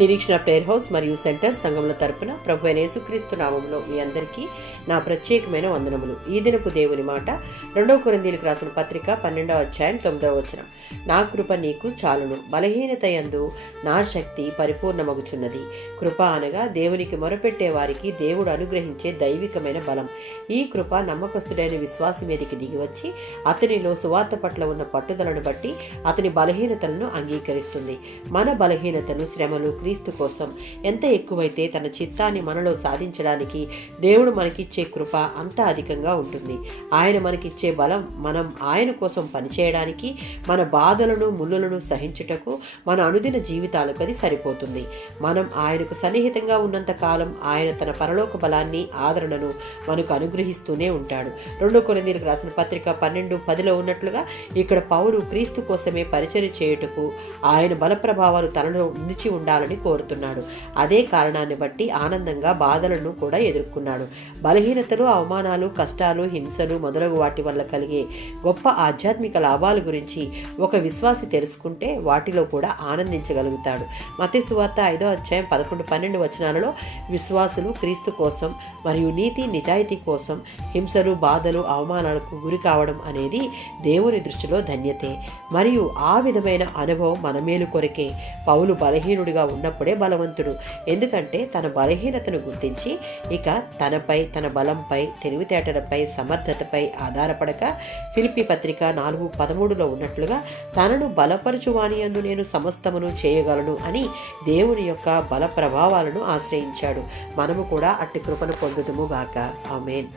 నిరీక్షణ prayer house మరియు centre సంఘముల తరపున ప్రభు అయిన యేసుక్రీస్తు నామములో మీ అందరికీ నా ప్రత్యేకమైన వందనములు. ఈ దినపు దేవుని మాట 2 కొరింథీయులకు రాసిన పత్రిక 12వ అధ్యాయం 9వ వచనం. నా కృప నీకు చాలును, బలహీనత యందు నా శక్తి పరిపూర్ణమగుచున్నది. కృప అనగా దేవునికి మొరపెట్టే వారికి దేవుడు అనుగ్రహించే దైవికమైన బలం. ఈ కృప నమ్మకస్తుడైన విశ్వాసి మీదకి దిగివచ్చి అతనిలో సువార్త పట్ల ఉన్న పట్టుదలను బట్టి అతని బలహీనతలను అంగీకరిస్తుంది. మన బలహీనతలు, శ్రమలు క్రీస్తు కోసం ఎంత ఎక్కువైతే తన చిత్తాన్ని మనలో సాధించడానికి దేవుడు మనకిచ్చే కృప అంత అధికంగా ఉంటుంది. ఆయన మనకిచ్చే బలం మనం ఆయన కోసం పనిచేయడానికి, మన బాధలను ముళ్ళులను సహించుటకు, మన అనుదిన జీవితాలకు అది సరిపోతుంది. మనం ఆయనకు సన్నిహితంగా ఉన్నంత కాలం ఆయన తన పరలోక బలాన్ని, ఆదరణను మనకు అనుగ్రహిస్తూనే ఉంటాడు. 2 కొరింథీయులకు రాసిన పత్రిక 12:10లో ఉన్నట్లుగా ఇక్కడ పౌలు క్రీస్తు కోసమే పరిచర్య చేయుటకు ఆయన బల ప్రభావాలు తనలో నిలిచి ఉండాలని కోరుతున్నాడు. అదే కారణాన్ని బట్టి ఆనందంగా బాధలను కూడా ఎదుర్కొన్నాడు. బలహీనతలు, అవమానాలు, కష్టాలు, హింసలు మొదలగు వాటి వల్ల కలిగే గొప్ప ఆధ్యాత్మిక లాభాల గురించి ఒక విశ్వాసి తెలుసుకుంటే వాటిలో కూడా ఆనందించగలుగుతాడు. మత్తయి సువార్త 5వ అధ్యాయం 11-12 వచనాలలో విశ్వాసులు క్రీస్తు కోసం మరియు నీతి నిజాయితీ కోసం హింసలు, బాధలు, అవమానాలకు గురి కావడం అనేది దేవుని దృష్టిలో ధన్యతే. మరియు ఆ విధమైన అనుభవం మన మేలు కొరకే. పౌలు బలహీనుడిగా ఉన్నప్పుడే బలవంతుడు. ఎందుకంటే తన బలహీనతను గుర్తించి ఇక తనపై, తన బలంపై, తెలివితేటలపై, సమర్థతపై ఆధారపడక ఫిలిప్పీ పత్రిక 4:13లో ఉన్నట్లుగా తనను బలపరచువాని యందు నేను సమస్తమును చేయగలను అని దేవుని యొక్క బల ప్రభావాలను ఆశ్రయించాడు. మనము కూడా అట్టి కృపను పొందుదుము గాక. ఆమేన్.